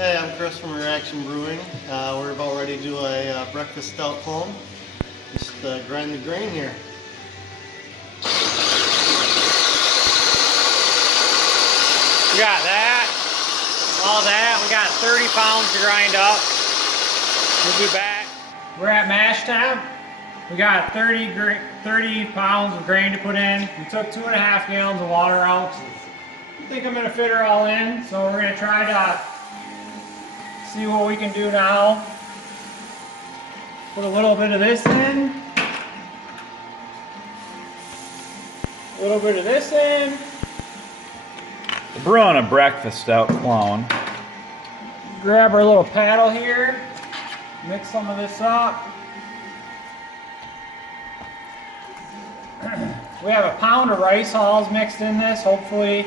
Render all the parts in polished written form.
Hey, I'm Chris from Reaction Brewing. We're about ready to do a breakfast stout clone. Just grind the grain here. We got that, all that. We got 30 pounds to grind up. We'll be back. We're at mash time. We got 30 pounds of grain to put in. We took 2.5 gallons of water out. I think I'm gonna fit her all in, so we're gonna try to see what we can do now. Put a little bit of this in. A little bit of this in. We're brewing a breakfast stout clone. Grab our little paddle here. Mix some of this up. We have a pound of rice hulls mixed in this. Hopefully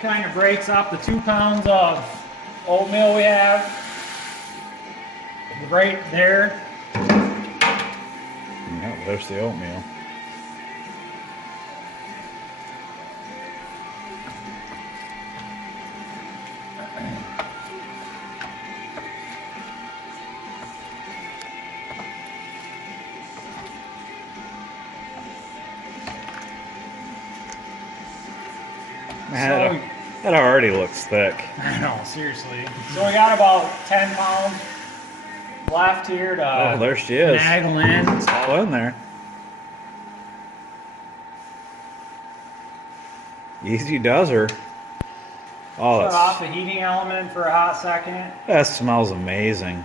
kind of breaks up the 2 pounds of oatmeal we have right there. Yeah, there's the oatmeal. Man, that already looks thick. I know, seriously. So we got about 10 pounds left here to there she is. Finagle in. It's all in there. Easy does her. Oh, Shut off the heating element for a hot second. That smells amazing.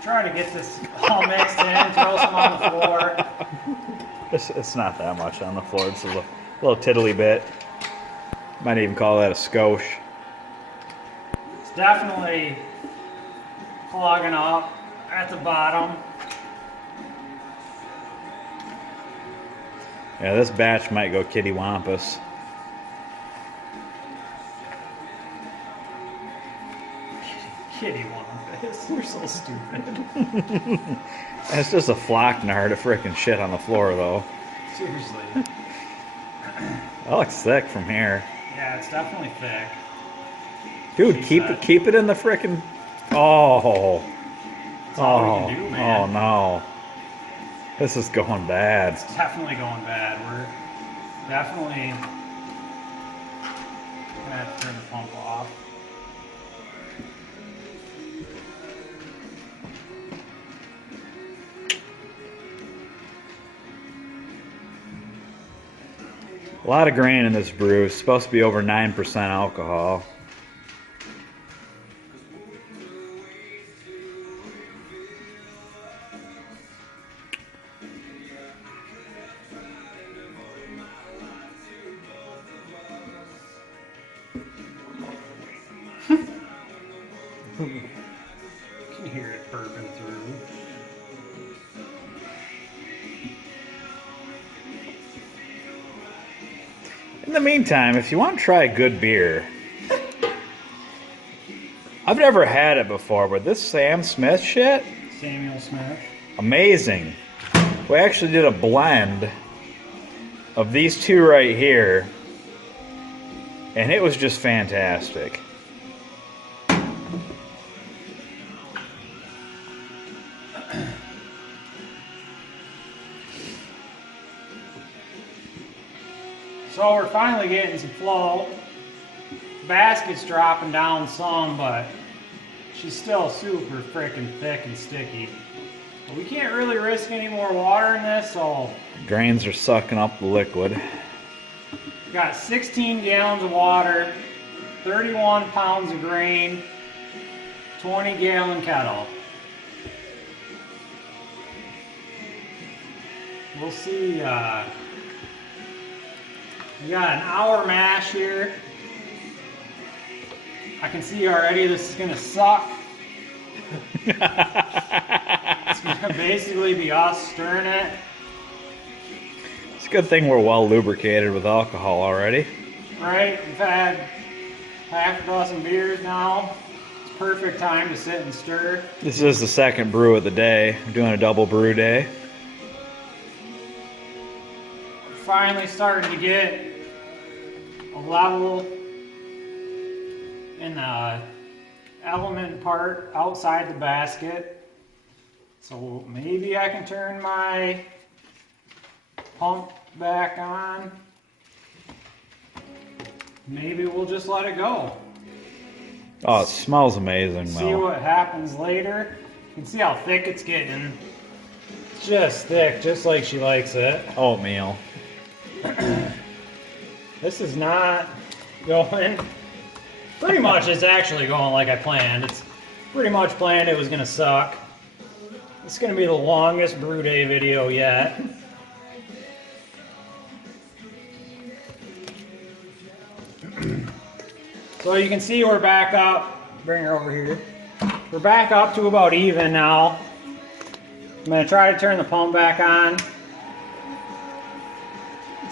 Try to get this all mixed in, throw some on the floor. It's not that much on the floor. It's a little tiddly bit. Might even call that a skosh. It's definitely clogging up at the bottom. Yeah, this batch might go kittywampus. Kittywampus. We're so stupid. It's just a flocknard of frickin' shit on the floor, though. Seriously. That looks thick from here. Yeah, it's definitely thick. Dude, keep it in the frickin'. Oh. That's all we can do, man. Oh no. This is going bad. It's definitely going bad. We're definitely gonna have to turn the pump off. A lot of grain in this brew. It's supposed to be over 9% alcohol. You can hear it burping through. In the meantime, if you want to try a good beer, I've never had it before, but this Sam Smith shit, Samuel Smith. amazing. We actually did a blend of these two right here, and it was just fantastic. So we're finally getting some flow. Basket's dropping down some, but she's still super freaking thick and sticky. But we can't really risk any more water in this, so Grains are sucking up the liquid. we got 16 gallons of water, 31 pounds of grain, 20-gallon kettle. We'll see. We got an hour mash here. I can see already this is gonna suck. It's gonna basically be us stirring it. It's a good thing we're well lubricated with alcohol already. Right, we've had half a dozen beers now. It's perfect time to sit and stir. This is the second brew of the day. We're doing a double brew day. We're finally starting to get a level in the element part outside the basket. So maybe I can turn my pump back on. Maybe we'll just let it go. Oh, it smells amazing, See though. what happens later. You can see how thick it's getting. It's just thick, just like she likes it. Oatmeal. This is not going. Pretty much it's actually going like I planned. It's pretty much planned it was going to suck. It's going to be the longest brew day video yet. So you can see we're back up. Bring her over here. We're back up to about even now. I'm going to try to turn the pump back on.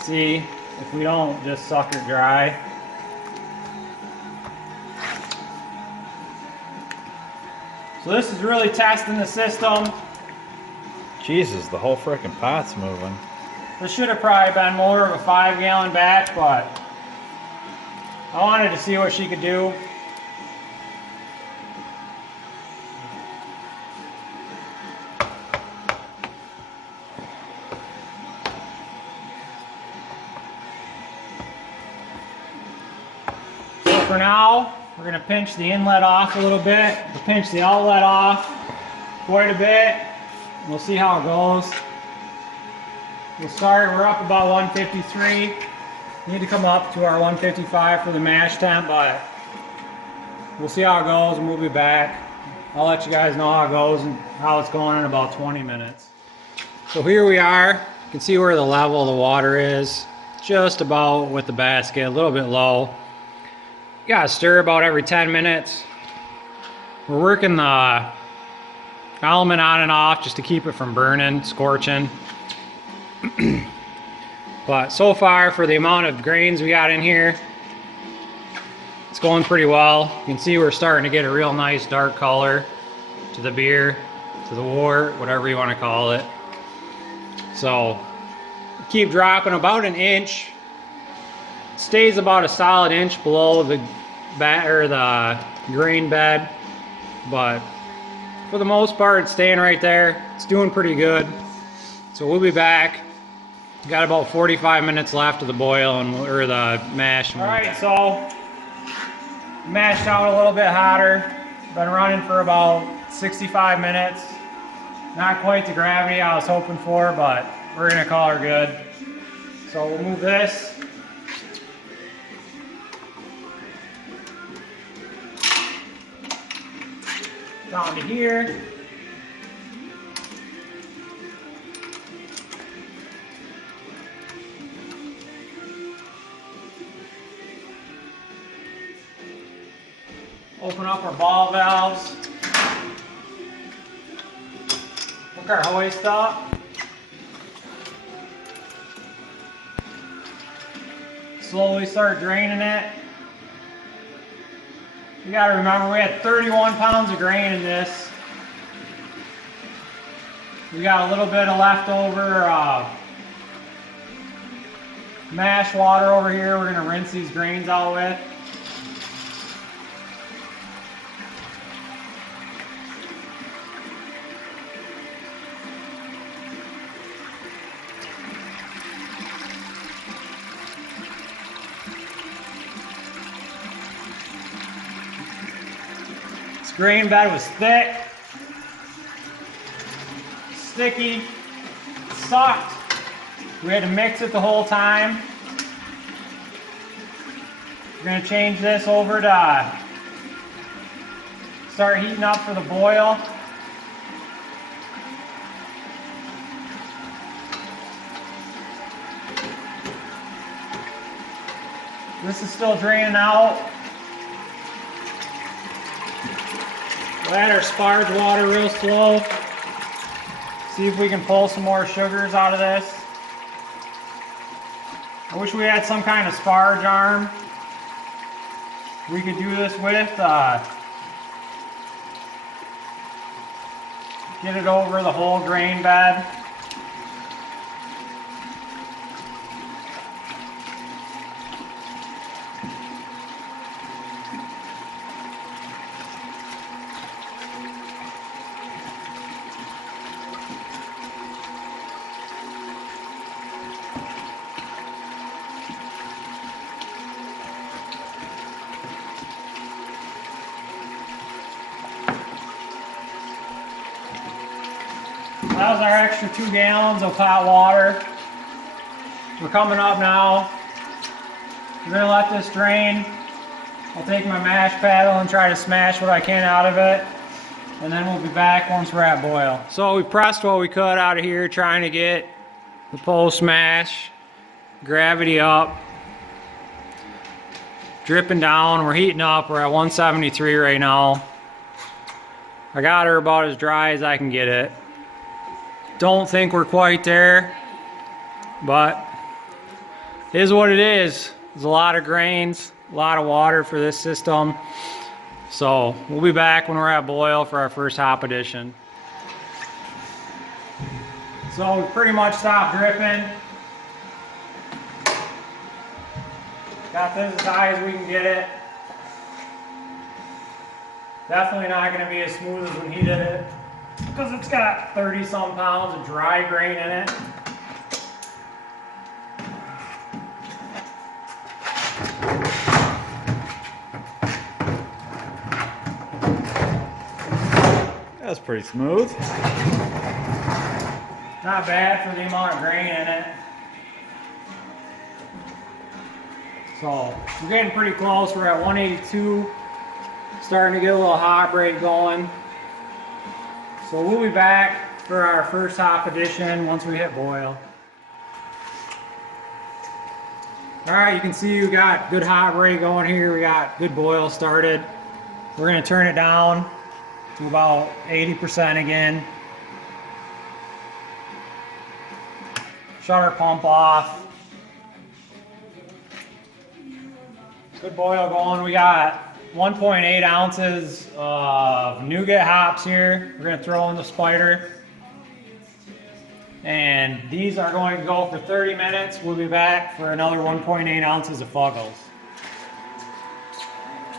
See if we don't just suck her dry. So this is really testing the system. Jesus, the whole frickin' pot's moving. This should have probably been more of a 5-gallon batch, but I wanted to see what she could do. So for now, we're going to pinch the inlet off a little bit. We'll pinch the outlet off quite a bit. We'll see how it goes. We'll start, we're up about 153. Need to come up to our 155 for the mash temp, but we'll see how it goes and we'll be back. I'll let you guys know how it goes and how it's going in about 20 minutes. So here we are. You can see where the level of the water is. Just about with the basket, a little bit low. You gotta stir about every 10 minutes. We're working the element on and off just to keep it from burning, scorching. But so far, for the amount of grains we got in here, it's going pretty well. You can see we're starting to get a real nice dark color to the beer, to the wort, whatever you want to call it. So keep dropping about an inch. It stays about a solid inch below the grain bed, but for the most part, it's staying right there. It's doing pretty good. So we'll be back. Got about 45 minutes left of the boil or the mash. All right, so mashed out a little bit hotter. Been running for about 65 minutes. Not quite the gravity I was hoping for, but we're gonna call her good. So we'll move this. Down to here. Open up our ball valves. Hook our hoist up. Slowly start draining it. You gotta remember we had 31 pounds of grain in this. We got a little bit of leftover mash water over here we're gonna rinse these grains out with. This grain bed was thick, sticky, sucked. We had to mix it the whole time. We're going to change this over to start heating up for the boil. This is still draining out. We'll add our sparge water real slow. See if we can pull some more sugars out of this. I wish we had some kind of sparge arm we could do this with. Get it over the whole grain bed. that was our extra 2 gallons of hot water. We're coming up now. We're gonna let this drain. I'll take my mash paddle and try to smash what I can out of it. And then we'll be back once we're at boil. So we pressed what we could out of here, trying to get the post mash, gravity up, dripping down. We're heating up. We're at 173 right now. I got her about as dry as I can get it. Don't think we're quite there, but it is what it is. There's a lot of grains, a lot of water for this system. So we'll be back when we're at boil for our first hop addition. So we pretty much stopped dripping. Got this as high as we can get it. Definitely not going to be as smooth as when he did it, because it's got 30-some pounds of dry grain in it. That's pretty smooth. Not bad for the amount of grain in it. So we're getting pretty close. We're at 182. Starting to get a little hop rate going. So we'll be back for our first hop addition once we hit boil. Alright, you can see we got good hop rate going here. We got good boil started. We're going to turn it down to about 80% again. Shut our pump off. Good boil going. We got 1.8 ounces of nugget hops here. We're going to throw in the spider. And these are going to go for 30 minutes. We'll be back for another 1.8 ounces of fuggles.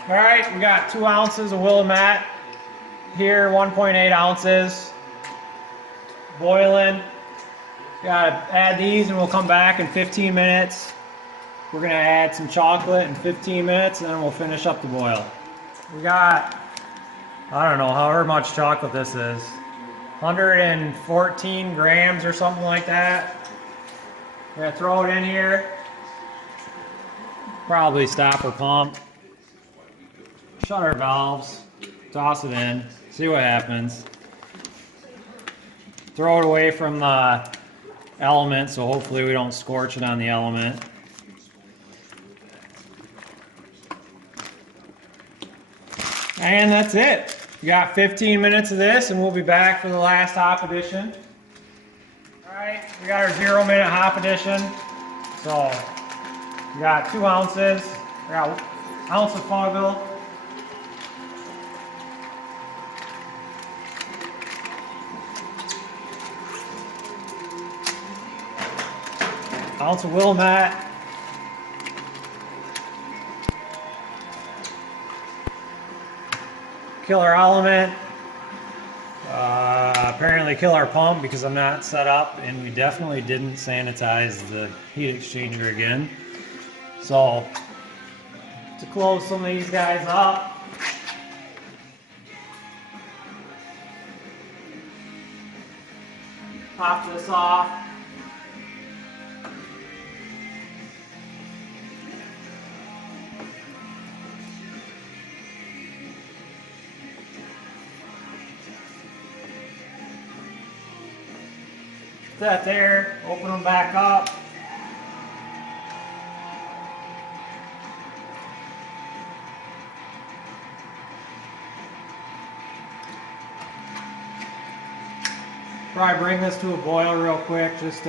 Alright, we got 2 ounces of Willamette here, 1.8 ounces. Boiling. Gotta add these and we'll come back in 15 minutes. We're gonna add some chocolate in 15 minutes and then we'll finish up the boil. We got, I don't know, however much chocolate this is. 114 grams or something like that. We're gonna throw it in here. Probably stop our pump. Shut our valves. Toss it in. See what happens. Throw it away from the element, so hopefully we don't scorch it on the element. And that's it. We got 15 minutes of this and we'll be back for the last hop addition. Alright, we got our 0-minute hop addition. So we got 2 ounces. We got 1 ounce of fuggle. Ounce of Willamette. Kill our element. Apparently kill our pump because I'm not set up, and we definitely didn't sanitize the heat exchanger again. So to close some of these guys up, pop this off. That there, open them back up. Probably bring this to a boil real quick, just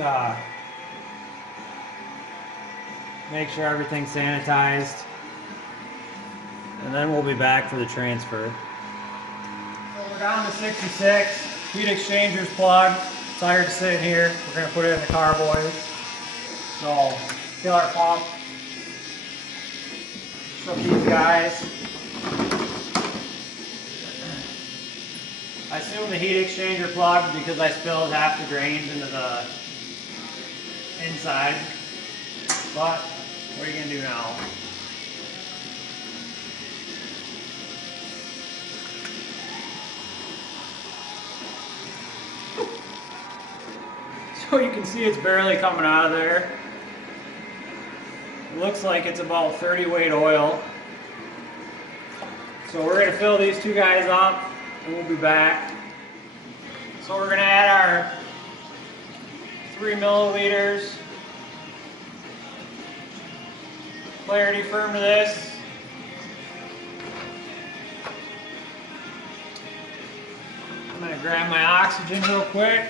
make sure everything's sanitized, and then we'll be back for the transfer. So we're down to 66. Heat exchanger's plugged. Tired to sit here. We're going to put it in the carboy. So, kill our pump. Show these guys. I assume the heat exchanger plugged because I spilled half the grains into the inside. But, what are you going to do now? So you can see it's barely coming out of there. It looks like it's about 30 weight oil. So we're going to fill these 2 guys up and we'll be back. So we're going to add our 3 milliliters clarity firm to this. I'm going to grab my oxygen real quick.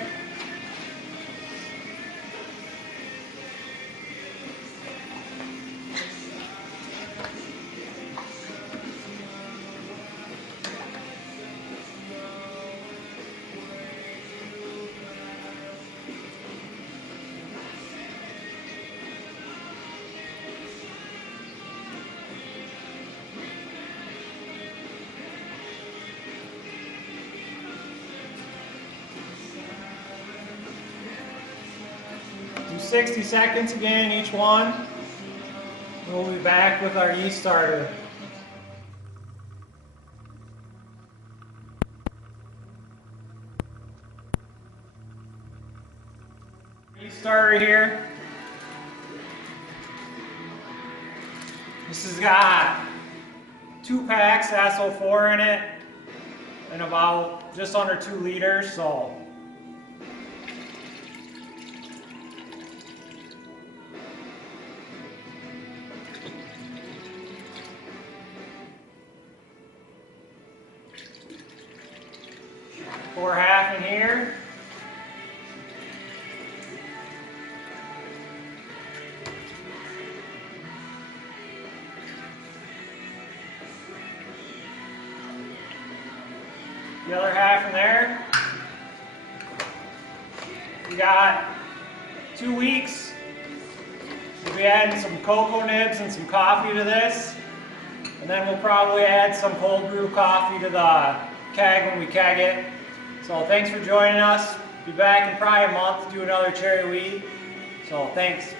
Do 60 seconds again each one. We'll be back with our yeast starter. Yeast starter here. This has got 2 packs SO4 in it and about just under 2 liters, so pour half in here. The other half in there. We got 2 weeks. We'll be adding some cocoa nibs and some coffee to this. And then we'll probably add some cold brew coffee to the keg when we keg it. So thanks for joining us. Be back in probably a month to do another cherry wheat. So thanks.